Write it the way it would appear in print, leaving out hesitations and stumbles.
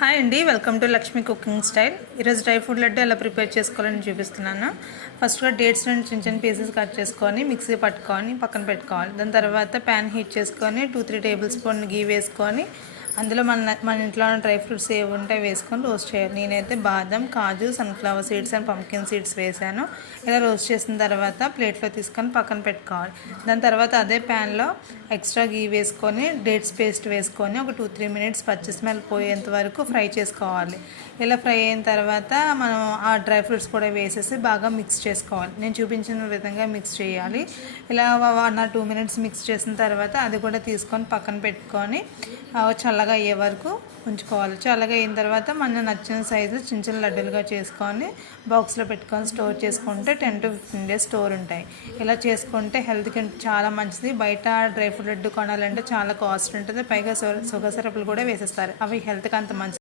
Hi అండి, welcome to Lakshmi cooking style. ఈరోజు dry fruit laddu ఎలా ప్రిపేర్ చేసుకోవాలని చూపిస్తున్నాను. ఫస్ట్గా డేట్స్ చిన్న చిన్న పీసెస్ కట్ చేసుకొని మిక్సీ పట్టుకొని పక్కన పెట్టుకోవాలి. దాని తర్వాత ప్యాన్ హీట్ చేసుకొని 2-3 టేబుల్ స్పూన్ గీ వేసుకొని అందులో మన ఇంట్లో డ్రై ఫ్రూట్స్ ఏవి ఉంటే వేసుకొని రోస్ట్ చేయాలి. నేనైతే బాదం, కాజు, sunflower seeds and pumpkin seeds వేసాను. ఇలా రోస్ట్ చేసిన తర్వాత ప్లేట్లో తీసుకొని పక్కన పెట్టుకోవాలి. దాని తర్వాత అదే ప్యాన్లో ఎక్స్ట్రా గీ వేసుకొని డేట్స్ పేస్ట్ వేసుకొని ఒక 2-3 మినిట్స్ పచ్చి స్మెల్ పోయేంత వరకు ఫ్రై చేసుకోవాలి. ఇలా ఫ్రై అయిన తర్వాత మనం ఆ డ్రై ఫ్రూట్స్ కూడా వేసేసి బాగా మిక్స్ చేసుకోవాలి. నేను చూపించిన విధంగా మిక్స్ చేయాలి. ఇలా 1 or 2 మినిట్స్ మిక్స్ చేసిన తర్వాత అది కూడా తీసుకొని పక్కన పెట్టుకొని చల్లగా అయ్యే వరకు ఉంచుకోవాలి. చల్లగా అయిన తర్వాత మన నచ్చిన సైజు చిన్న చిన్న లడ్డూలుగా చేసుకొని బాక్స్లో పెట్టుకొని స్టోర్ చేసుకుంటే 10 to 15 days స్టోర్ ఉంటాయి. ఇలా చేసుకుంటే హెల్త్కి చాలా మంచిది. బయట డ్రై ఫ్రూట్ లడ్డు కొనాలంటే చాలా కాస్ట్ ఉంటుంది. పైగా షుగర్ సిరప్లు కూడా వేసేస్తారు. అవి హెల్త్కి అంత మంచిది